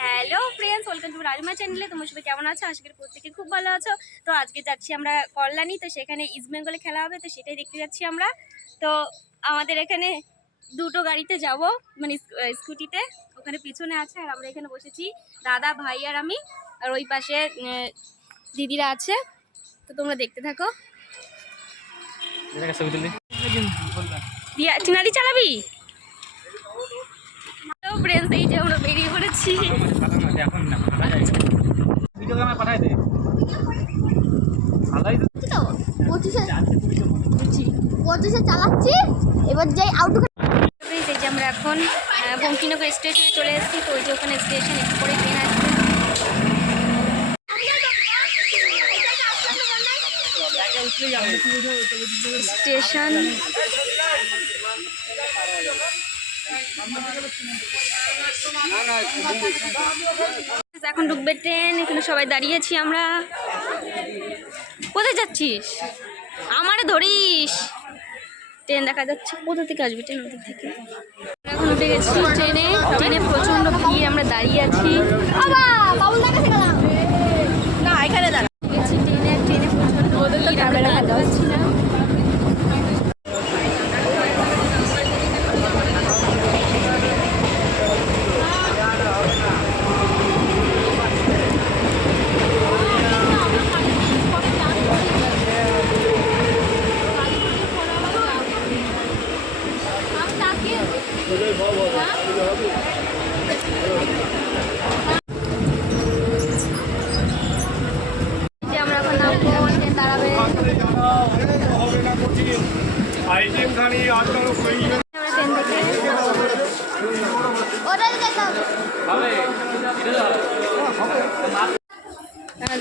Hello friends, welcome to rajma চ্যানেলে। তোমরা সবাই কেমন আছো? আশা করি প্রত্যেকে খুব ভালো আছো। তো আজকে যাচ্ছি আমরা কল্যাণী, তো সেখানে ইস্ট বেঙ্গলে খেলা হবে, তো সেটাই দেখতে যাচ্ছি আমরা। তো আমাদের এখানে দুটো গাড়িতে যাব, মানে স্কুটিতে, ওখানে পিছনে আছে, আর আমরা এখানে বসেছি দাদা, ভাই আর আমি, আর ওই পাশে দিদিরা আছে। তো তোমরা দেখতে থাকো। চিনারি চালাবি? ফ্রেন্ডস, এই যে আমরা বেরিয়ে পড়েছি। চালাচ্ছি এবার যাই আউট। এই যে আমরা এখন বঙ্কিমনগর স্টেশনে চলে এসেছি। তো ওই যে ওখানে স্টেশন, একটু পরে ট্রেন আসবে। স্টেশন এখন ঢুকবে ট্রেন। এখানে সবাই দাঁড়িয়েছি আমরা। কোথায় যাচ্ছিস? আমারে ধরিস। ট্রেন দেখা যাচ্ছে। কোথা থেকে আসবে ট্রেন? ওদিক থেকে। এখন উঠে গেছি ট্রেনে। ট্রেনে প্রচন্ড ভিড়, আমরা দাঁড়িয়ে আছি। না, এখানে দাঁড়িয়েছি ট্রেনে। ট্রেনে প্রচন্ড ভিড়, আমরা দেখা যাচ্ছি না।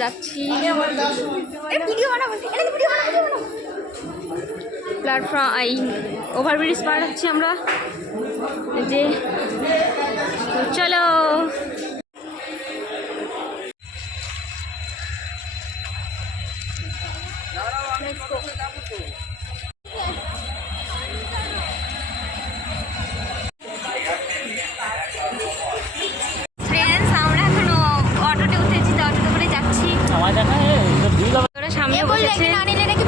যাচ্ছি প্ল্যাটফর্ম, এই ওভারব্রিজ পার হচ্ছি আমরা। যে চলো, ফ্রেন্ডস আমরা এখনো অটোতে উঠেছি, তো অটোতে করে যাচ্ছি। ওরা সামনে বসেছে।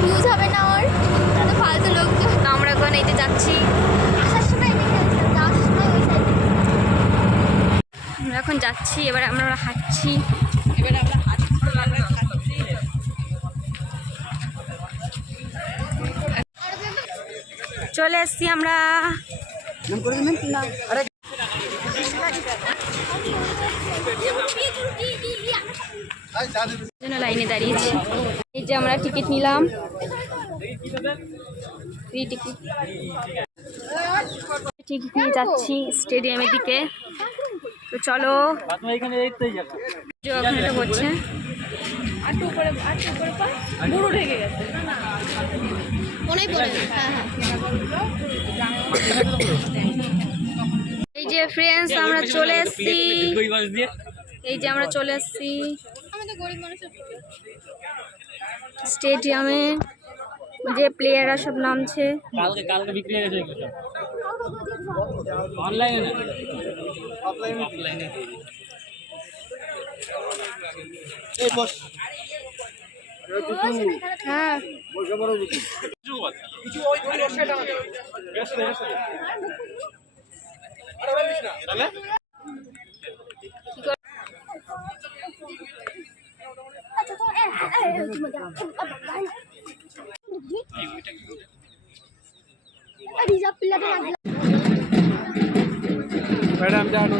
ভিউজ হবে না ওর ফালতু লোক। তো আমরা এখন এই যে যাচ্ছি। আমরা এখন যাচ্ছি, এবার আমরা হাঁটছি। চলে এসছি আমরা। লাইনে দাঁড়িয়েছি। এই যে আমরা টিকিট নিলাম, ফ্রি টিকিট। টিকিট নিয়ে যাচ্ছি স্টেডিয়ামের দিকে। তো চলো, ওখানে হচ্ছে। এই যে ফ্রেন্ডস আমরা চলে এসছি। এই যে আমরা চলে এসছি স্টেডিয়ামে। যে প্লেয়াররা সব নামছে। কালকে বিক্রি হয়ে গেছে অনলাইনে না অফলাইনে। এই বস হ্যাঁ, কিছু ওই রসটা আরে বলিস না তাহলে ম্যাডাম জানো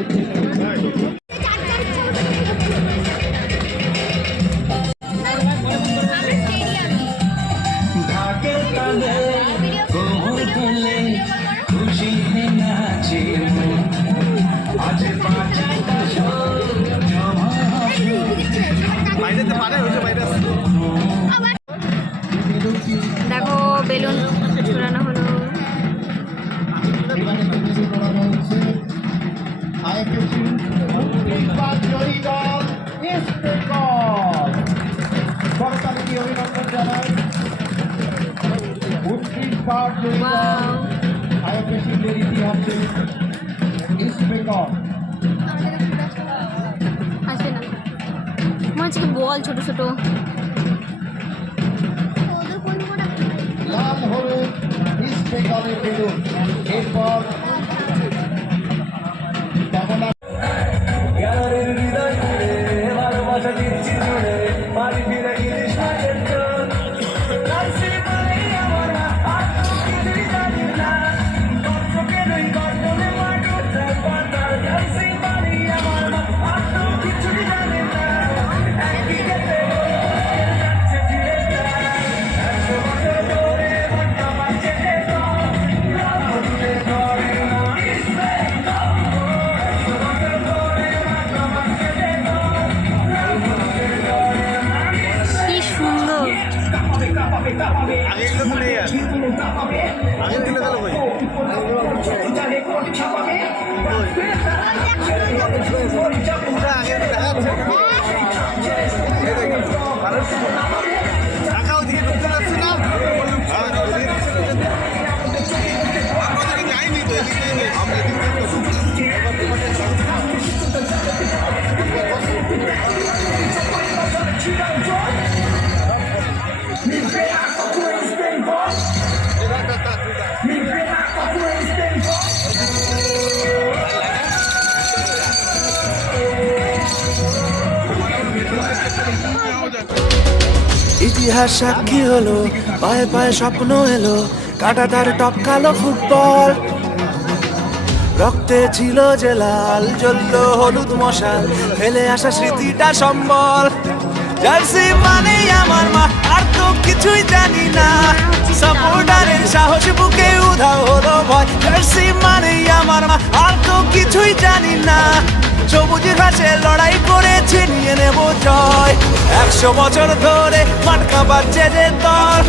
দেখো বেলুন ঝোলানো হলো। অভিনন্দন জানাই। 29 বার আইএফএসি ইতিহাসে ইস্ট বেঙ্গল হচ্ছে কি বল ছোট ছোট। ওদের কোন কোন লাল হলুদ ইস্ট বেঙ্গলের বেলুন। এরপর কমলা কি সুন্দর। ইতিহাস সাক্ষী হলো, পায়ে পায়ে স্বপ্ন এলো, কাটা তার টপকালো ফুটবল। রক্তে ছিল যে লাল, জ্বললো হলুদ মশাল, ফেলে আসা স্মৃতিটা সম্বল। জার্সি মানেই আমার মা, আর তো কিছুই জানি না, সাপোর্টারের সাহস বুকে উধাও হলো ভয়। জার্সি মানেই আমার মা, আর তো কিছুই জানি না, সবুজ ঘাসে লড়াই করেছি, নিয়ে নেব জয়। 100 বছর ধরে মাঠ কাঁপাচ্ছে যে দল,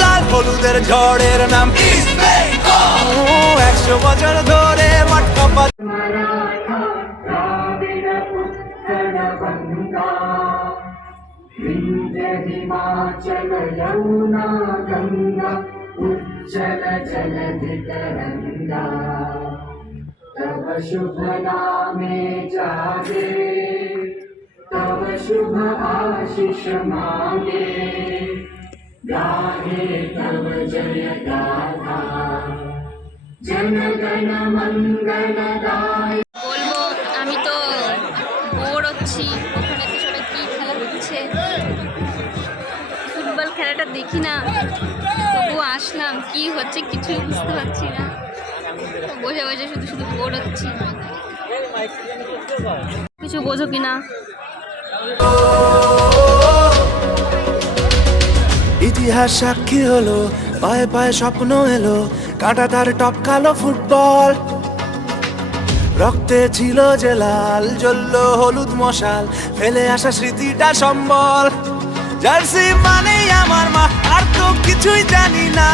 লাল হলুদের ঝড়ের নাম ইস্ট বেঙ্গল। 100 বছর ধরে মাঠ কাঁপাচ্ছে। हिमाचल यमुना गंगा उज्जल जलधि तरंगा तव शुभ नामे जागे तव शुभ आशीष मांगे गाहे तव जय गाथा जन गण मंगल गाय। বলবো আমি তো বোর হচ্ছি, ওখানে তো সবাই কি খেলা হচ্ছে, ফুটবল খেলাটা দেখি না, তবুও আসলাম, কি হচ্ছে কিছুই বুঝতে পারছি না, বসে বসে শুধু শুধু বোর হচ্ছি। কিছু বোঝো কি না? ইতিহাস সাক্ষী হলো, পায়ে পায়ে স্বপ্ন এলো, কাটা তার টপকালো ফুটবল। রক্তে ছিল যে লাল, জ্বললো হলুদ মশাল, ফেলে আসা স্মৃতিটা সম্বল। জার্সি মানেই আমার মা, আর তো কিছুই জানি না,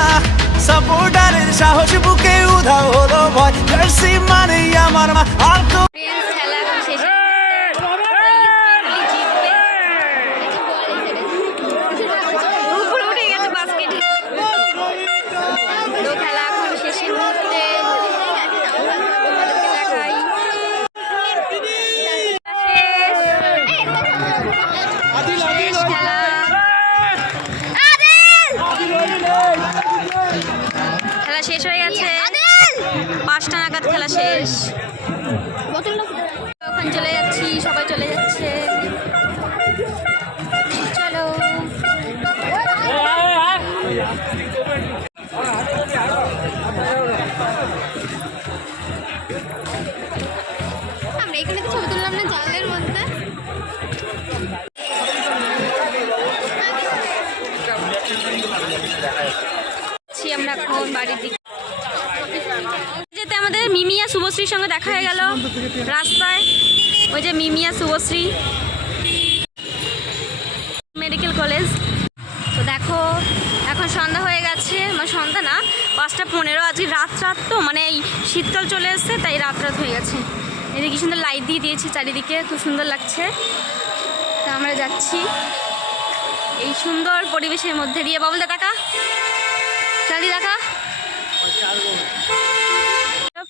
সাপোর্টারের সাহস বুকে উধাও হলো ভয়। জার্সি মানেই আমার মা, আর তো খেলা এখন শেষ। উপরে উঠে গেছে বাস্কেট। তো খেলা এখন শেষের মুহূর্তে তোমাদেরকে দেখাই। শেষ খেলা। খেলা শেষ হয়ে গেছে, 5টা নাগাদ খেলা শেষ। এখন চলে যাচ্ছি, সবাই চলে যাচ্ছে, চলো। আমরা এখানে তো ছবি তুললাম না জলের মধ্যে। আমরা এখন বাড়ির দিকে যেতে আমাদের মিমিয়া শুভশ্রীর সঙ্গে দেখা হয়ে গেল রাস্তায়। ওই যে মিমিয়া শুভশ্রী মেডিকেল কলেজ। তো দেখো এখন সন্ধ্যা হয়ে গেছে, মানে সন্ধ্যা না, 5টা 15। আজকে রাত তো, মানে এই শীতকাল চলে এসছে তাই রাত হয়ে গেছে। এদিকে কি সুন্দর লাইট দিয়ে দিয়েছি চারিদিকে, খুব সুন্দর লাগছে। তা আমরা যাচ্ছি এই সুন্দর পরিবেশের মধ্যে দিয়ে। বাবুলদা টাকা চালি দেখা।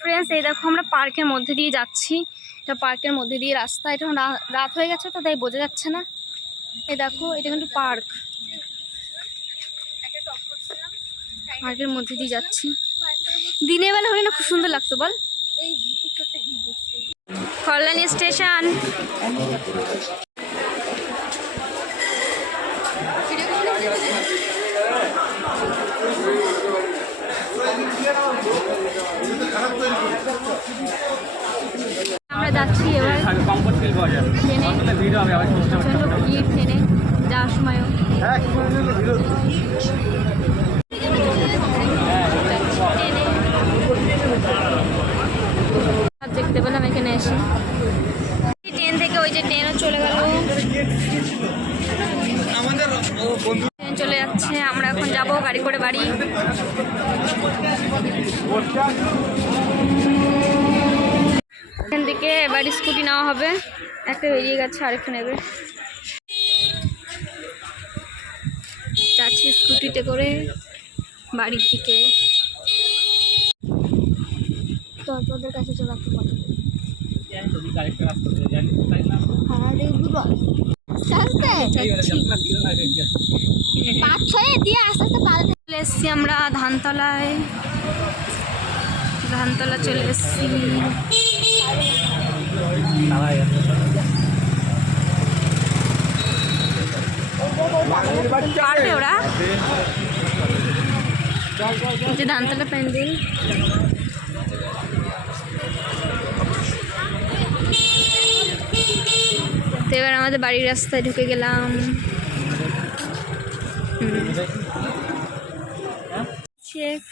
ফ্রেন্ডস এই দেখো আমরা পার্কের মধ্যে দিয়ে যাচ্ছি, এটা পার্কের মধ্যে দিয়ে রাস্তা। এটা রাত হয়ে গেছে তো তাই বোঝা যাচ্ছে না, এই দেখো এটা কিন্তু পার্ক, পার্কের মধ্যে দিয়ে যাচ্ছি। দিনের বেলা হলে না খুব সুন্দর লাগতো বল। কল্যাণী স্টেশন। আমরা যাচ্ছি এবার ট্রেনে, ভিড় হবে আবার প্রচণ্ড ভিড় ট্রেনে যাওয়ার সময়ও। আর দেখতে পেলাম এখানে এসে ট্রেন থেকে, ওই যে ট্রেনও চলে গেল, ট্রেন চলে যাচ্ছে। আমরা এখন যাব গাড়ি করে বাড়ি। এখান থেকে বাড়ি স্কুটি নেওয়া হবে, একটা বেরিয়ে গেছে আরেকটা নেবে। যাচ্ছি স্কুটিতে করে বাড়ির দিকে। তো তোদের কাছে চলে আসতে পারবো। চলে এসছি আমরা ধানতলায়, ধানতলা চলে এসছি। পারবে ওরা, যে ধানতলা প্যান্ডেল। তো এবার আমাদের বাড়ির রাস্তায় ঢুকে গেলাম।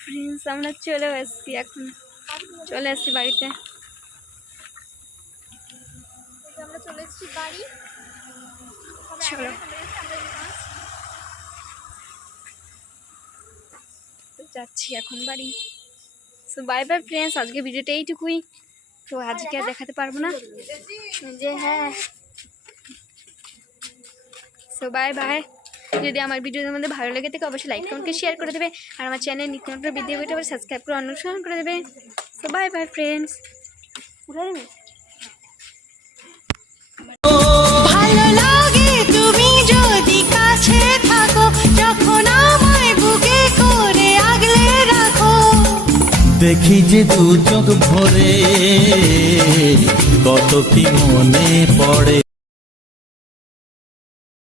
ফ্রেন্ডস আমরা চলে এসেছি, এখন চলে এসেছি বাড়িতে। আমরা চলে এসেছি বাড়ি। চলো যাচ্ছি এখন বাড়ি। সো বাই বাই ফ্রেন্ডস, আজকে ভিডিওটা এইটুকুই। তো আজকে আর দেখাতে পারবো না যে হ্যাঁ। So bye bye. যদি আমার ভিডিওর মধ্যে ভালো লেগে থাকে অবশ্যই লাইক কমেন্ট শেয়ার করে দেবে, আর আমার চ্যানেল নিত্য নতুন ভিডিও আবার সাবস্ক্রাইব করে অনুসরণ করে দেবে। So bye bye friends. ভালো লাগে তুমি যদি কাছে থাকো, যখন আমায় বুকে করে আগলে রাখো। দেখি যে দু চোখ ভরে কত কি মনে পড়ে।